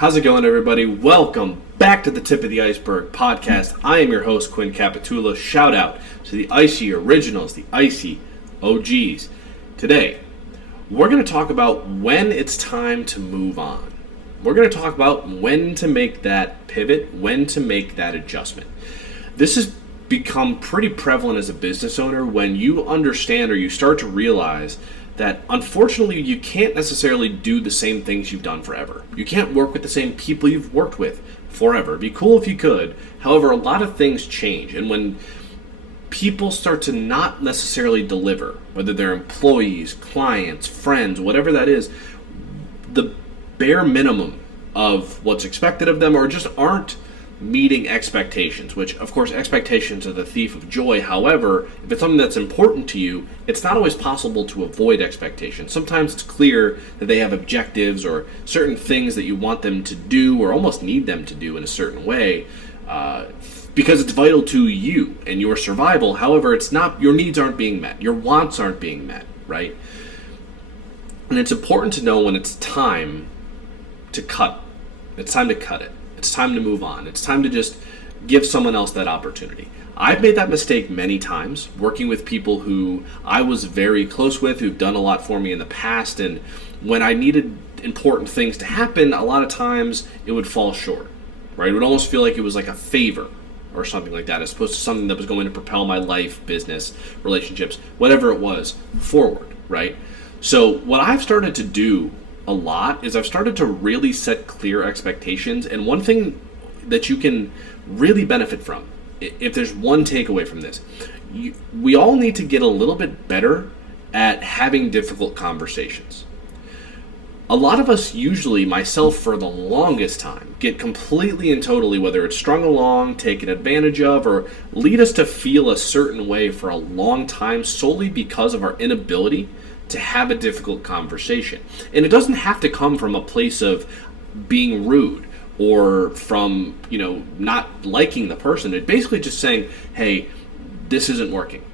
How's it going, everybody? Welcome back to the Tip of the Iceberg podcast. I am your host, Quinn Capitula. Shout out to the Icy Originals, the Icy OGs. Today, we're going to talk about when it's time to move on. We're going to talk about when to make that pivot, when to make that adjustment. This has become pretty prevalent as a business owner when you understand or you start to realize that unfortunately you can't necessarily do the same things you've done forever. You can't work with the same people you've worked with forever. It'd be cool if you could. However, a lot of things change. And when people start to not necessarily deliver, whether they're employees, clients, friends, whatever that is, the bare minimum of what's expected of them or just aren't meeting expectations, which of course expectations are the thief of joy. However, if it's something that's important to you, it's not always possible to avoid expectations. Sometimes it's clear that they have objectives or certain things that you want them to do or almost need them to do in a certain way because it's vital to you and your survival. However, it's not, your needs aren't being met, your wants aren't being met, right? And it's important to know when it's time to cut. It's time to cut it. It's time to move on. It's time to just give someone else that opportunity. I've made that mistake many times, working with people who I was very close with, who've done a lot for me in the past, and when I needed important things to happen, a lot of times it would fall short, right? It would almost feel like it was like a favor or something like that, as opposed to something that was going to propel my life, business, relationships, whatever it was, forward, right? So what I've started to do a lot is I've started to really set clear expectations, and one thing that you can really benefit from, if there's one takeaway from this, we all need to get a little bit better at having difficult conversations. A lot of us, usually myself for the longest time, get completely and totally, whether it's strung along, taken advantage of, or lead us to feel a certain way for a long time solely because of our inability to have a difficult conversation. And it doesn't have to come from a place of being rude or from, not liking the person. It's basically just saying, hey, this isn't working,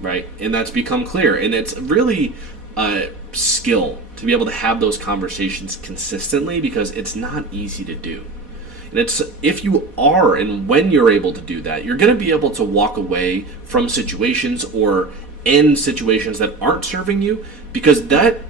right? And that's become clear. And it's really a skill to be able to have those conversations consistently because it's not easy to do. And it's if you are and when you're able to do that, you're going to be able to walk away from situations or end situations that aren't serving you, because that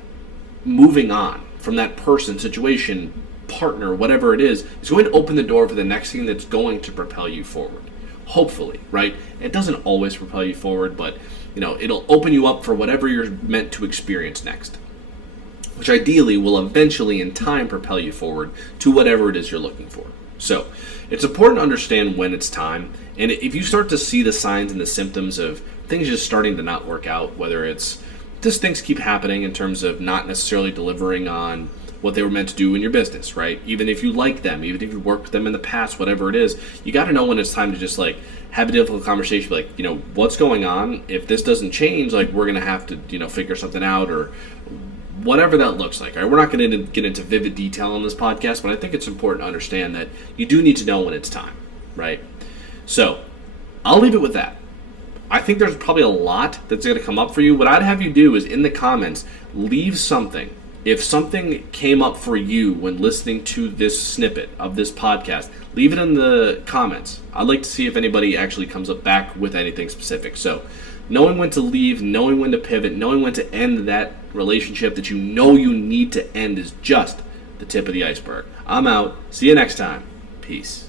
moving on from that person, situation, partner, whatever it is going to open the door for the next thing that's going to propel you forward. Hopefully, right? It doesn't always propel you forward, but it'll open you up for whatever you're meant to experience next, which ideally will eventually in time propel you forward to whatever it is you're looking for. So it's important to understand when it's time, and if you start to see the signs and the symptoms of things just starting to not work out, whether it's just things keep happening in terms of not necessarily delivering on what they were meant to do in your business, right? Even if you like them, even if you worked with them in the past, whatever it is, you got to know when it's time to just have a difficult conversation, what's going on? If this doesn't change, we're going to have to, figure something out or whatever that looks like. Right? We're not going to get into vivid detail on this podcast, but I think it's important to understand that you do need to know when it's time, right? So I'll leave it with that. I think there's probably a lot that's going to come up for you. What I'd have you do is in the comments, leave something. If something came up for you when listening to this snippet of this podcast, leave it in the comments. I'd like to see if anybody actually comes up back with anything specific. So knowing when to leave, knowing when to pivot, knowing when to end that relationship that you know you need to end is just the tip of the iceberg. I'm out. See you next time. Peace.